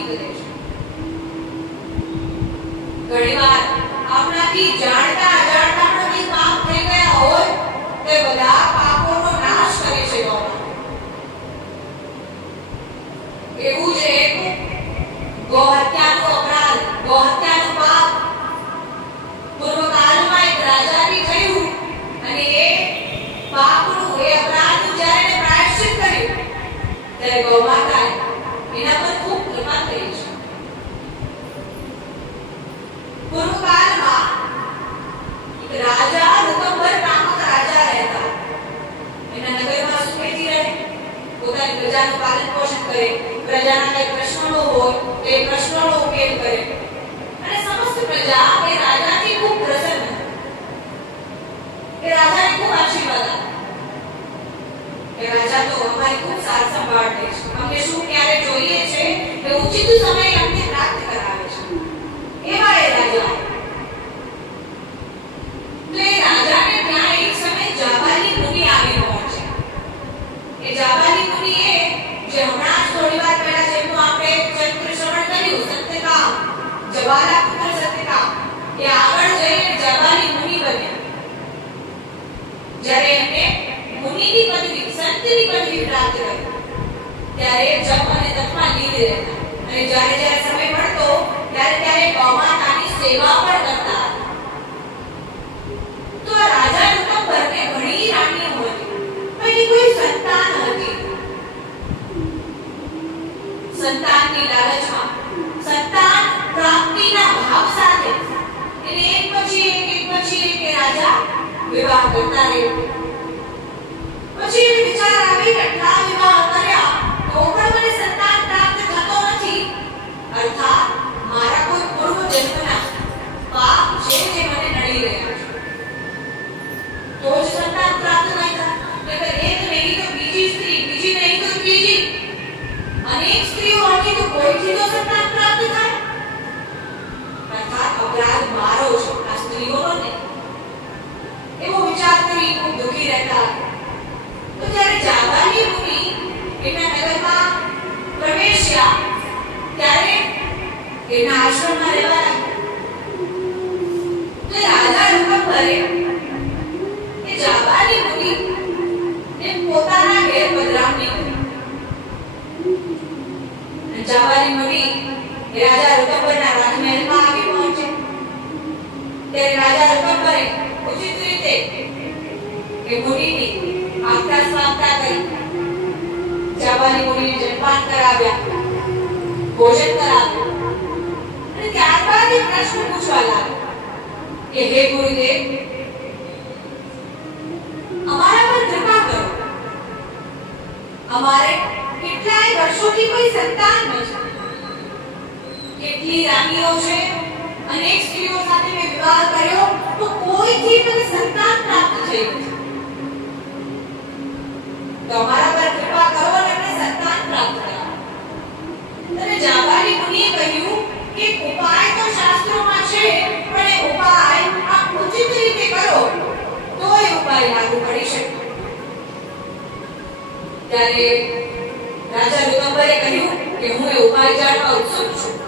કરે છે. ઘણીવાર આપણાથી જાણતા અજાણતા પણ કંઈ પાપ થઈ ગયા હોય તે બધા પાપોનો નાશ કરે છે ગૌમાતા એવું જ એક ગૌ હત્યાનો અપરાધ ગૌ હત્યાનું પાપ પૂર્વકાળમાં એક રાજાથી થયું અને એ પાપનું એ અપરાધનું જ્યારે એણે પ્રાયશ્ચિત કર્યું ત્યારે ગૌમાતાએ એના પર ખૂબ કૃપા કરી છે પૂર્વકાળમાં એક રાજા ઋતંબર નામક રાજા રહેતા એના નગરમાં સુખેથી રહે? પોતાની પ્રજાનું પાલન પોષણ કરે, પ્રજાના કઈ પ્રશ્નો હોય તો પ્રશ્નોનો ઉકેલ કરે. અને સમસ્ત પ્રજા એ રાજાથી ખૂબ પ્રસન્ન. એ રાજાને ખૂબ આશીર્વાદ આપે. એ રાજા તો અમારી ખૂબ સાર સંભાળ લે છે. અમને શું ક્યારે જોઈએ છે? કે ઉચિત સમય અમને પ્રાપ્ત કરાવે છે એવા એ રાજા તો એ રાજાને ત્યાં એક સમય જાબાલી મુનિ આવી પહોંચે એ જાબાલી મુનિ એ જે હમણાં જ થોડી વાર પહેલા જેમનું આપણે ચરિત્ર શ્રવણ કર્યું સત્યકામ જવાલા પુત્ર સત્યકામ એ આગળ જઈને જવાની મુનિ બન્યા. જ્યારે એમને મુનિની પદવી, સંતની પદવી પ્રાપ્ત કરી ત્યારે જપ અને તપમાં લીન રહેતા. અને જ્યારે જ્યારે સમય મળતો, ત્યારે ત્યારે ગૌમાતાની સેવા પણ કરતા તો આ રાજા ઋતંબરને ઘણી રાણીઓ હતી, પણ એની કોઈ સંતાન હતી. સંતાનની લાલચમાં, સંતાન પ્રાપ્તિના ભાવ સાથે. એને એક પછી એક એક પછી એક રાજા વિવાહ કરતા રહ્યા પછી વિચાર આવી કે વિવાહ કર્યા તો પણ મને સંતાન પ્રાપ્ત થતો નથી અર્થાત મારા કોઈ પૂર્વ જન્મના પાપ છે જે મને નડી રહ્યા છે તો જ સંતાન પ્રાપ્ત નહીં થાય નહીંતર એક નહીં તો બીજી સ્ત્રી બીજી નહીં તો ત્રીજી અનેક સ્ત્રીઓ હતી તો કોઈથી તો સંતાન પ્રાપ્ત થાય અર્થાત અપરાધ મારો છે આ સ્ત્રીઓનો નહીં એવો વિચાર કરી ખૂબ દુઃખી રહેતા તો જ્યારે જાબાલી મુનિ એના નગરમાં પ્રવેશ્યા ત્યારે એના આશ્રમમાં રહેવા લાગ્યા તો એ રાજા ઋતંબરે એ જાબાલી મુનિ એ પોતાના ઘેર પધરામણી કરી અને જાબાલી મુનિ એ રાજા ઋતંબરના રાજમહેલમાં આવી પહોંચે ત્યારે રાજા ઋતંબરે ઉચિત રીતે એ મુનિની આપતા સ્વાગતા કરી. જાબાલી મુનિને જલપાન કરાવ્યા, ભોજન કરાવ્યું. અને ત્યારબાદ એ પ્રશ્ન પૂછવા લાગ્યો કે, હે ગુરુદેવ, અમારા પર કૃપા કરો. અમારે કેટલાય વર્ષોથી કોઈ સંતાન નથી. કેટલી રાણીઓ છે? અનેક સ્ત્રીઓ સાથે મેં વિવાહ કર્યો, તો કોઈથી મને સંતાન પ્રાપ્ત થઈ તો અમારા પર કૃપા કરો અને મને સંતાન પ્રાપ્ત કરો. અને જાબાલી મુનિએ કહ્યું કે ઉપાય તો શાસ્ત્રોમાં છે, પણ એ ઉપાય આપ ઉચિત રીતે કરો તો એ ઉપાય લાગુ પડી શકે. ત્યારે રાજા ઋતંબરે કહ્યું કે હું એ ઉપાય જાણવા ઉત્સુક છું.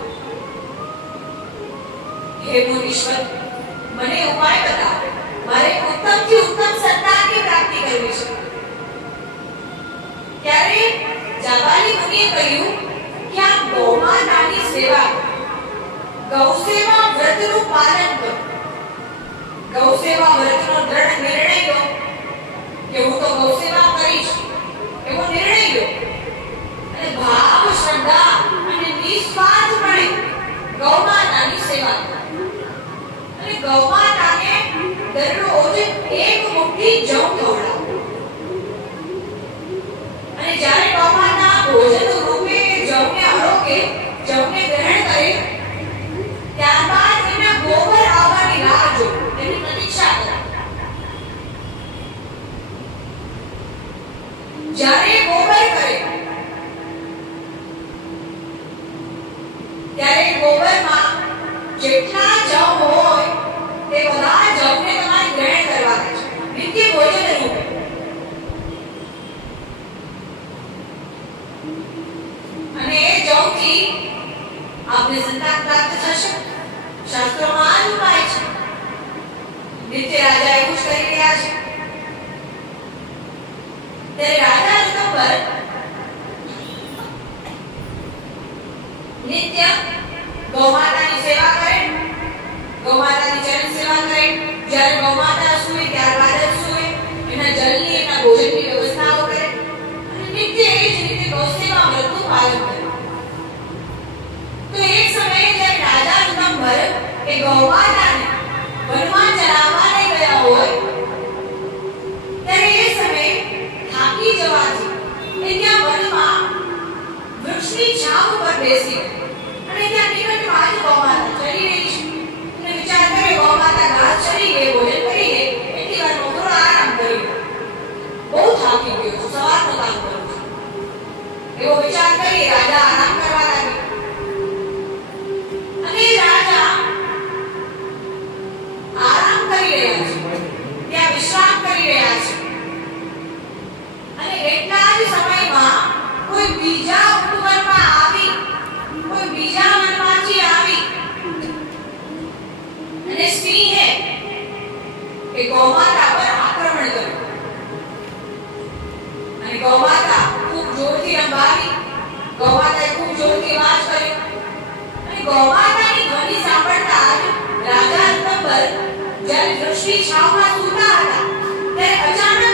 હે મુનીશ્વર, મને ઉપાય બતાવો. મારે ઉત્તમથી ઉત્તમ સંતાનની પ્રાપ્તિ કરવી છે. ત્યારે જાબાલી મુનિએ કહ્યું કે આ ગૌમાતાની સેવા ગૌ સેવા વ્રતનું પાલન કરો. ગૌ સેવા વ્રતનો દ્રઢ નિર્ણય લો. કે હું તો ગૌ સેવા કરીશ, એવો નિર્ણય લો. અને ભાવ, શ્રદ્ધા ગૌમાતાને દરરોજ એક મુઠ્ઠી જવ ખવડાવો અને જ્યારે ગૌમાતા ભોજન રૂપે જવને આરોગે જવને ગ્રહણ કરે, ત્યારબાદ એમના ગોબર આવવાની રાહ જો એની પ્રતીક્ષા કરો જ્યારે નિત્ય રાજા એવું જ કરી રહ્યા છે ત્યારે રાજા ઋતંબર નિત્ય ગૌમાતાની સેવા કરે ગૌમાતાની ચરણ સેવા કરે જ્યારે ગૌમાતા સૂવે ત્યારબાદ જ સૂવે એના જલની એના ભોજનની વ્યવસ્થાઓ કરે અને નિત્ય એ જ રીતે ગૌસેવા વ્રતનું પાલન કરે તો એક સમયે જ્યારે રાજા ઋતંબર એ ગૌમાતાને વનમાં ચરાવવા લઈ ગયા હોય ત્યારે એ સમયે થાકી જવાથી એ ત્યાં વનમાં વૃક્ષની ઉપર બેસી. અને ત્યાં વિચાર કર્યો ગૌમાતા ઘાસ ચરી ગઈ, ભોજન કરી ગઈ, એટલી આરામ કરી બહુ થાકી ગયો છું સવારનું કરું એવો વિચાર કરી રાજા આરામ કરવા લાગ્યો અને એ રાજા આરામ કરી રહ્યા છે ત્યાં વિશ્રામ કરી રહ્યા છે અને એટલા જ સમયમાં કોઈ બીજા ઉપવનમાં આવી કોઈ બીજા વનમાંથી આવી અને સિંહે એ ગૌમાતા પર આક્રમણ કર્યું. અને ગૌમાતા ખૂબ જોરથી રંભાવી, ગૌમાતાએ ખૂબ જોરથી વાસ કર્યો. અને ગૌમાતાની ધ્વનિ સાંભળતા જ રાજા ઋતંબર જ્યારે દ્રષ્ટિ છાવમાં સૂતા હતા, ત્યારે અચાનક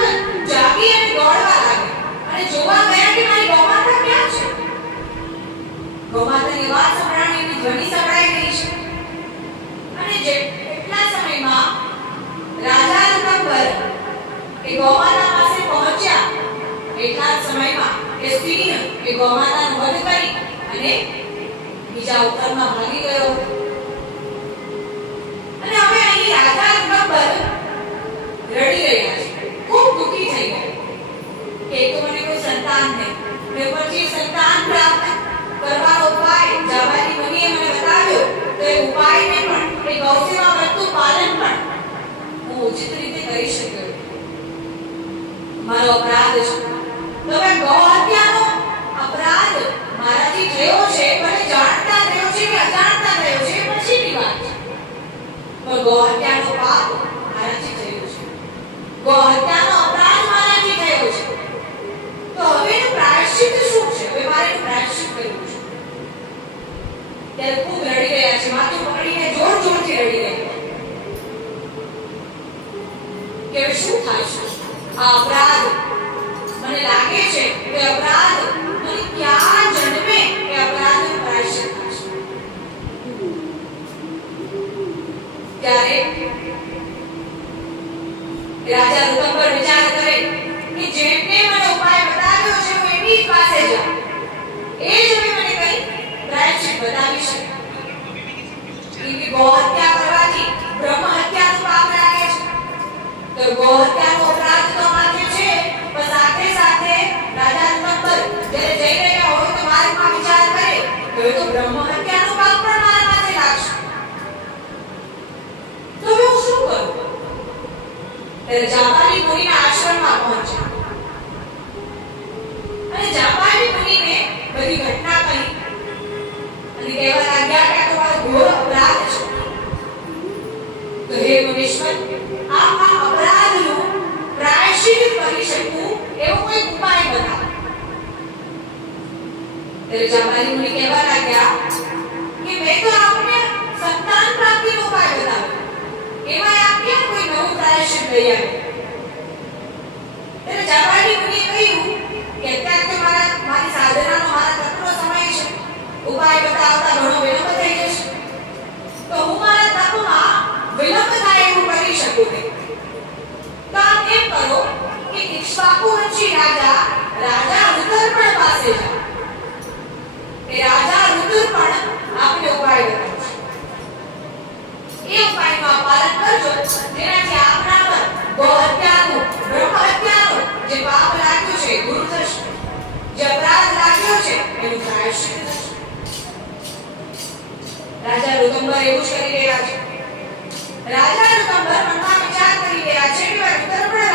જાગી અને દોડવા લાગ્યા અને જોવા ગયા કે મારી ગૌમાતા ક્યાં છે? ગૌમાતાની વાત સંભળાણી એની ધ્વનિ સંભળાઈ ગઈ છે. અને જે એટલા સમયમાં બીજા ઉત્તરમાં ભાગી ગયો. અને હવે અહીં રાજા રડી રહ્યા છે. ખૂબ દુઃખી થઈ ગયા. કે તો મને કોઈ સંતાન નહીં. પછી સંતાન પ્રાપ્ત કરવાનો ઉપાય જાબાની મુનિએ મને બતાવ્યો તો એ ઉપાયને પણ એ ગૌસેવા વ્રતનું પાલન પણ હું ઉચિત રીતે કરી શક્યો નહીં. મારો અપરાધ છે. તો હવે ગૌ હત્યાનો અપરાધ મારાથી થયો છે મને જાણતા થયો છે કે અજાણતા થયો છે પછીની વાત છે. પણ ગૌ હત્યાનો પાપ મારાથી થયો છે. ગૌ અપરાધ મારાથી થયો છે. તો હવે એનું પ્રાયશ્ચિત શું છે? હવે મારે એનું પ્રાયશ્ચિત કરવું છે. ત્યારે ખૂબ રડી રહ્યા છે, માથું પકડીને જોર જોરથી રડી રહ્યા કે શું થાય છે? આ અપરાધ. કે અપરાધ મને ક્યાં જન્મે કે બતાવ્યો છે, હું એની પાસે જાઉં. એ જ મને કઈ પ્રાયશ્ચિત બતાવી શકે. ગૌ હત્યા કરવાથી બ્રહ્મ હત્યાનું પાપ લાગે છે તો ગૌ હત્યાનો ત્યારે જાપાની મુનિના આશ્રમમાં પહોંચ્યા. અને જાપાની મુનિને બધી ઘટના કહી. અને કહેવા લાગ્યા કે તો આ ઘોર અપરાધ છે. તો હે મુનીશ્વર આ આ અપરાધનું પ્રાયશ્ચિત કરી શકું એવો કોઈ ઉપાય બતાવો ત્યારે જાપાની મુનિ કહેવા લાગ્યા કે મેં તો આપને સંતાન પ્રાપ્તિનો ઉપાય બતાવ્યો એમાં આવ્યા ત્યારે જાપાની મુનિએ કહ્યું કે અત્યારે છે. ઉપાય એ રાજા ઋતુર્પણ આપને ઉપાય બતાવશે એ ઉપાયનું આપ પાલન કરજો. જેનાથી જે પાપ લાગ્યું છે દૂર જે અપરાધ લાગ્યો છે, એનું પ્રાયશ્ચિત રાજા ઋતંબર એવું જ કરી રહ્યા છે. રાજા ઋતંબર મનમાં વિચાર કરી રહ્યા છે કે હવે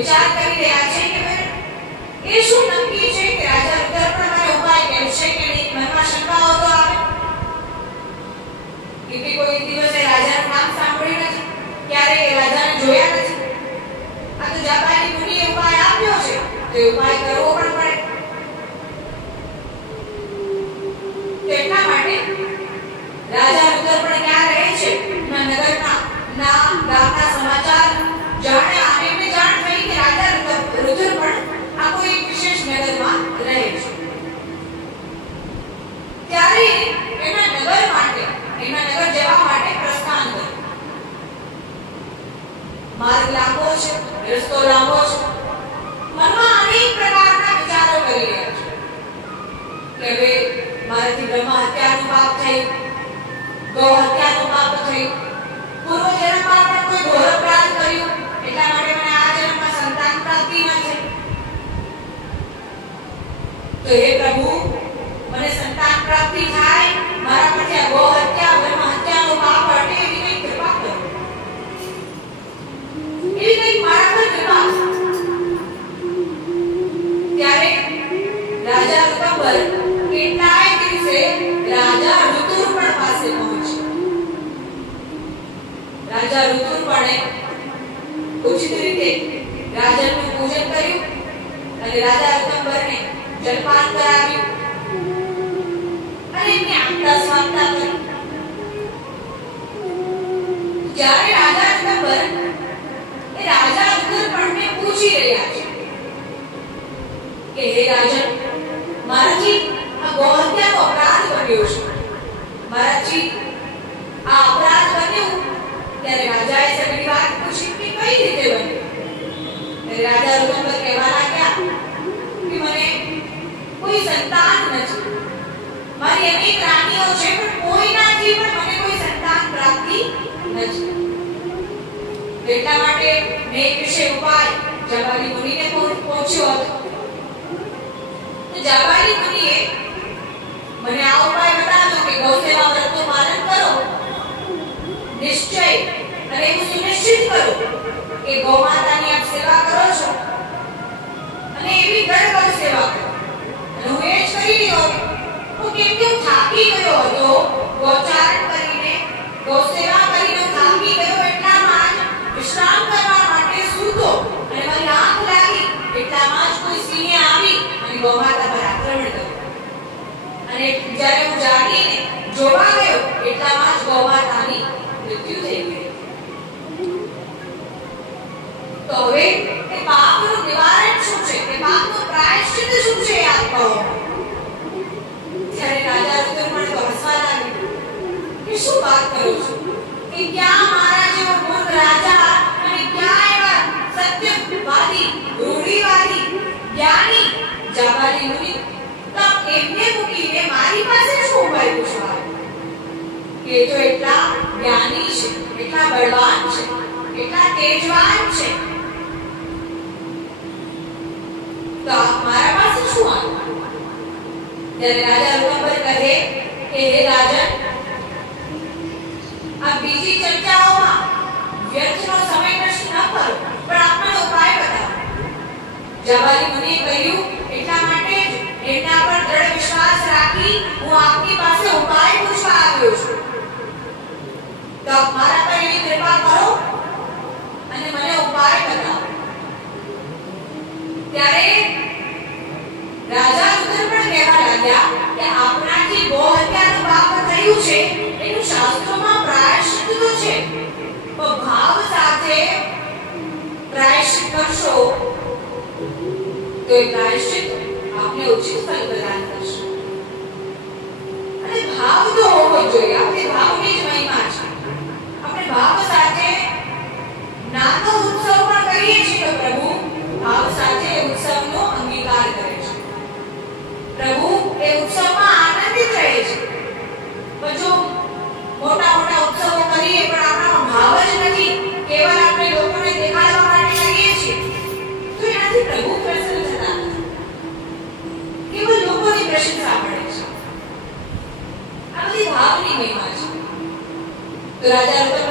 વિચાર કરી રહ્યા છે કે એ શું નક્કી છે કે રાજા રુદ્ર પણ મારે ઉપાય કહેશે કે નહીં મનમાં શંકાઓ તો આવે? કે કોઈ દિવસે રાજાનું નામ સાંભળ્યું નથી, ક્યારે એ રાજાને જોયા નથી? આ તો જાપાની મુનિએ ઉપાય આપ્યો છે, તો એ ઉપાય કરવો પણ પડે. એટલા માટે રાજા રુદ્ર પણ ક્યાં રહે છે ના નગરના ના ગામના સમાચાર જાણે અને એમને જાણ થઈ કે રાજા રુદ્ર રુદ્ર પણ આ કોઈ એક વિશેષ નગરમાં રહે છે ત્યારે એના નગર માટે એના નગર જવા માટે પ્રસ્થાન કર્યું માર્ગ લાંબો છે રસ્તો છો. મનમાં અનેક પ્રકારના વિચારો કરી રહ્યા છો. કે હવે મારાથી બ્રહ્મ હત્યાનું પાપ થયું ગૌ હત્યાનું પાપ થયું પૂર્વ જન્મમાં પણ કોઈ ઘોર અપરાધ કર્યું, એટલા માટે મને આ જન્મમાં સંતાન પ્રાપ્તિ ન થઈ. તો હે પ્રભુ મને સંતાન પ્રાપ્તિ થાય મારા પરથી આ ગૌ હત્યા બ્રહ્મ હત્યાનો પાપ હટે એવી કંઈક કૃપા કરો એવી કંઈક મારા પર કૃપા કરો. ત્યારે રાજા ઋતંબર કેટલાય દિવસે રાજા ઋતુપર્ણ પાસે પહોંચ્યો રાજા ઋતુપર્ણે ઉચિત રીતે રાજાનું પૂજન કર્યું અને રાજા રતનભરને જલપાન કરાવ્યું. અને એમને આપતા સ્વાગતા કરી. જ્યારે રાજા રતનભર એ રાજા ઋતુપર્ણને પૂછી રહ્યા છે કે, હે રાજન મહારાજી આ ગૌહત્યાનો અપરાધ બન્યો છે. મહારાજી આ અપરાધ બન્યો? ત્યારે રાજાએ સગળી વાત પૂછી કે, કઈ રીતે બન્યો? રાજા ઋતંબર કહેવા લાગ્યા કે મને કોઈ સંતાન નથી. મારી અનેક રાણીઓ છે, પણ કોઈનાથી પણ મને કોઈ સંતાન પ્રાપ્તિ નથી. એટલા માટે મેં એક વિશે ઉપાય જવાલી મુનિને પહોંચ્યો હતો. તો જાબાલી મુનિએ મને આ ઉપાય બતાવ્યો કે ગૌ સેવા વ્રતનું પાલન કરો. નિશ્ચય, અને એવું સુનિશ્ચિત કરો કે ગૌ માતાની આપ સેવા કરો છો. અને એવી ઘર ગૌ સેવા કરો અને હું એ જ કરી રહ્યો હતો જ્યારે હું જાગીને જોવા ગયો, એટલામાં જ ગૌમાતાની મૃત્યુ થઈ ગઈ. તો હવે તે પાપનું નિવારણ શું છે? તે પાપનું પ્રાયશ્ચિત શું છે યાદ આપ કહો ત્યારે રાજા રુદ્રમણ તો હસવા લાગ્યો કે શું વાત કરો છો કે ક્યાં મારા જેવો મૂર્ખ રાજા અને ક્યાં એવા સત્યવાદી રૂઢિવાદી જ્ઞાની જાબાલી મુનિ તો એમને મૂકીને મારી પાસે શું ઉપાય પૂછવા આવ્યો? કે એ તો એટલા જ્ઞાની છે એટલા બળવાન છે એટલા તેજવાન છે તો આપ મારા પાસે શું આવ્યું ત્યારે રાજા ઋતંબર કહે કે હે રાજન આ બીજી ચર્ચાઓમાં વ્યર્થનો સમય નષ્ટ ન કરો પણ આપણને ઉપાય બતાવો જવાલી મુનિએ કહ્યું એટલા માટે જ પર દ્રઢ વિશ્વાસ રાખી હું આપની પાસે ઉપાય પૂછવા આવ્યો છું. તો મારા પર એવી કૃપા કરો અને મને ઉપાય બતાવો. ત્યારે રાજા રુદ્ર પણ કહેવા લાગ્યા કે આપનાથી બહુ હત્યાનું પાપ થયું છે, એનું શાસ્ત્રોમાં પ્રાયશ્ચિત તો છે. પણ ભાવ સાથે પ્રાયશ્ચિત કરશો તો એ પ્રાયશ્ચિત આપને ઉચિત ફળ પ્રદાન કરશે. અને ભાવ તો હોવો જોઈએ. આપણે ભાવની જ મહિમા છે. આપણે ભાવ સાથે નાનો ઉત્સવ પણ કરીએ છીએ તો પ્રભુ ભાવ સાથે એ ઉત્સવનો અંગીકાર કરે છે પ્રભુ એ ઉત્સવમાં આનંદિત રહે છે પણ જો મોટા મોટા ઉત્સવો કરીએ પણ આપણામાં ભાવ જ નથી કેવલ આપણે લોકોને દેખાડવા માટે કરીએ છીએ તો એનાથી પ્રભુ પ્રસન્ન થતા નથી કેવલ લોકોની પ્રશંસા મળે છે આ બધી ભાવની મહિમા છે. રાજા ઋતંબરે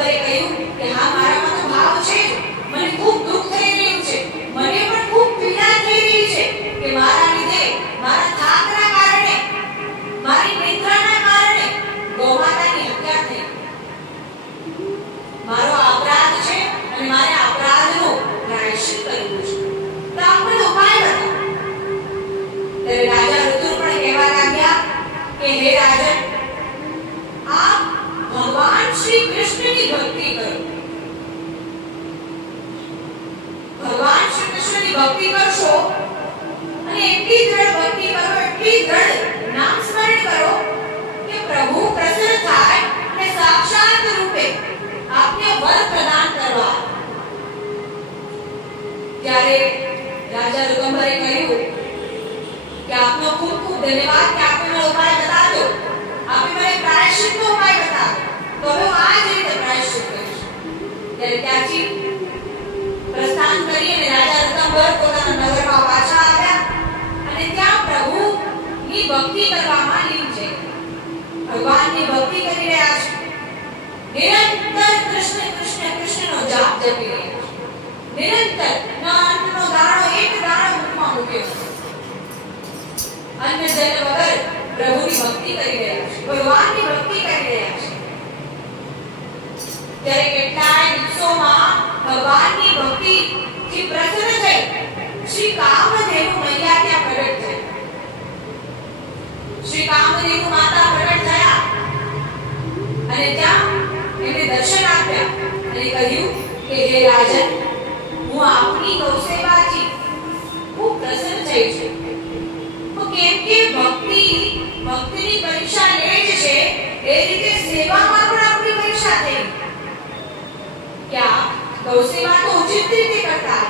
ગૌસેવા તો ઉચિત રીતે કરતા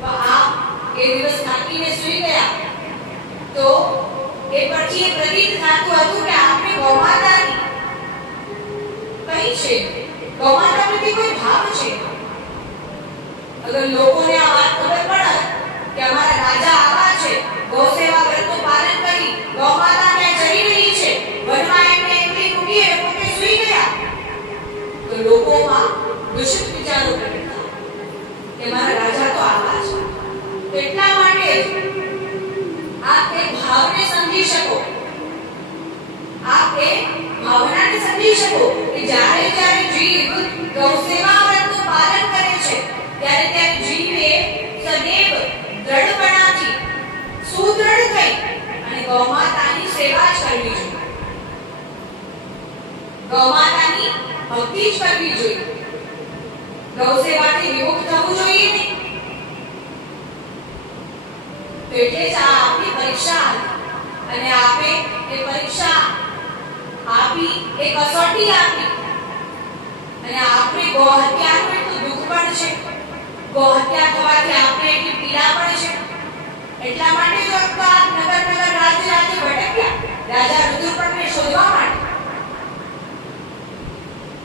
પણ આપ એ દિવસ થાકીને સૂઈ ગયા. તો એ પછી એ પ્રતીત થતું હતું કે આપણે ગૌમાતા કઈ છે? ગૌમાતા પ્રત્યે કોઈ ભાવ છે? અગર લોકોને આ વાત ખબર પડે કે અમારા રાજા આવા છે, ગૌસેવા વ્રતનું પાલન કરી ગૌમાતાને જઈ રહી છે વનમાં એમને એકલી મૂકી અને પોતે સૂઈ ગયા તો લોકોમાં દૂષિત વિચારો પ્રગટ કે મારા રાજા તો આવા છે. એટલા માટે આપ એ ભાવને સમજી શકો. આપ એ ભાવનાને સમજી શકો કે જ્યારે જ્યારે જીવ ગૌસેવા વ્રતનું પાલન કરે છે, ત્યારે ત્યારે જીવે સદૈવ દ્રઢપણાથી સુદૃઢ થઈ અને ગૌમાતાની સેવા જ કરવી જોઈએ. ગૌમાતાની ભક્તિ જ કરવી જોઈએ. ગૌ સેવાથી વિમુખ થવું જોઈએ. ને એટલે જ આ આપની પરીક્ષા અને આપે એ પરીક્ષા આપી, એ કસોટી આપી. અને આપણે ગૌ હત્યાનું તો દુઃખ પણ છે. ગૌ હત્યા થવાથી આપણે એટલી પીડા પણ છે. એટલા માટે જો આ નગર નગર રાજ્ય રાજ્ય ભટક્યા. રાજા ને શોધવા માટે.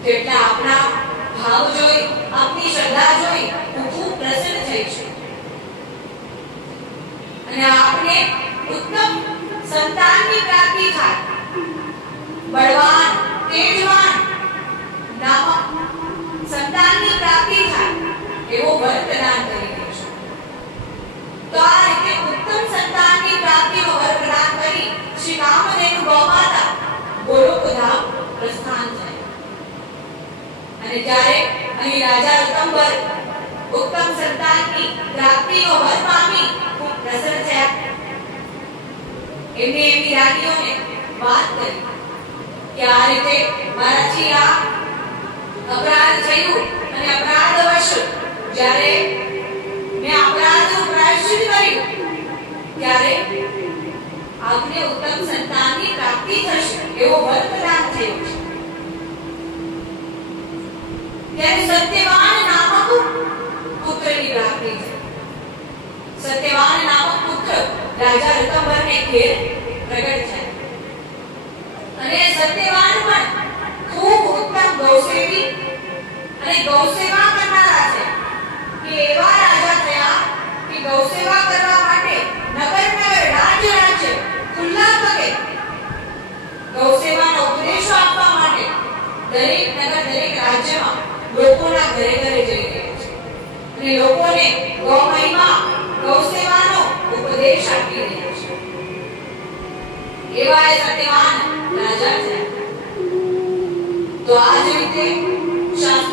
તેટલા આપણા ભાવ જોઈ, આપની શ્રદ્ધા જોઈ હું ખૂબ પ્રસન્ન થઈ છું. અને આપને ઉત્તમ સંતાનની પ્રાપ્તિ થાય. બળવાન, તેજવાન નામક સંતાનની પ્રાપ્તિ થાય, એવો વર પ્રદાન કરી રહ્યો છું. તો આ રીતે ઉત્તમ સંતાનની પ્રાપ્તિનો વર પ્રદાન કરી શ્રી કામધેનુ ગૌમાતા અને ત્યારે અહીં રાજા રતંબર ઉત્તમ સંતાનની પ્રાપ્તિનો વર પામી, ખૂબ પ્રસન્ન થયા. એમને એમની રાણીઓને વાત કરી કે આ રીતે મારાથી આ અપરાધ થયું અને અપરાધવશ જ્યારે મેં અપરાધનું પ્રાયશ્ચિત કર્યું, ત્યારે આપને ઉત્તમ સંતાનની પ્રાપ્તિ થશે એવો વર પ્રદાન થયો છે. ત્યારે સત્યવાન નામક પુત્રની પ્રાપ્તિ છે. સત્યવાન નામક પુત્ર રાજા રતંબરને ઘેર પ્રગટ થયા. અને સત્યવાન પણ ખૂબ ઉત્તમ ગૌસેવી અને ગૌસેવા કરનારા છે. કે એવા રાજા થયા કે ગૌસેવા કરવા માટે નગર નગર રાજ્ય રાજ્ય ખુલ્લા પગે ગૌસેવાનો ઉપદેશો આપવા માટે દરેક નગર દરેક રાજ્યમાં લોકોના ઘરે ઘરે જઈ રહ્યા છે. અને લોકોને ગૌ મહિમા ગૌ સેવાનો ઉપદેશ આપી રહ્યા છે. એવા એ સત્યવાન રાજા છે. તો આ જ રીતે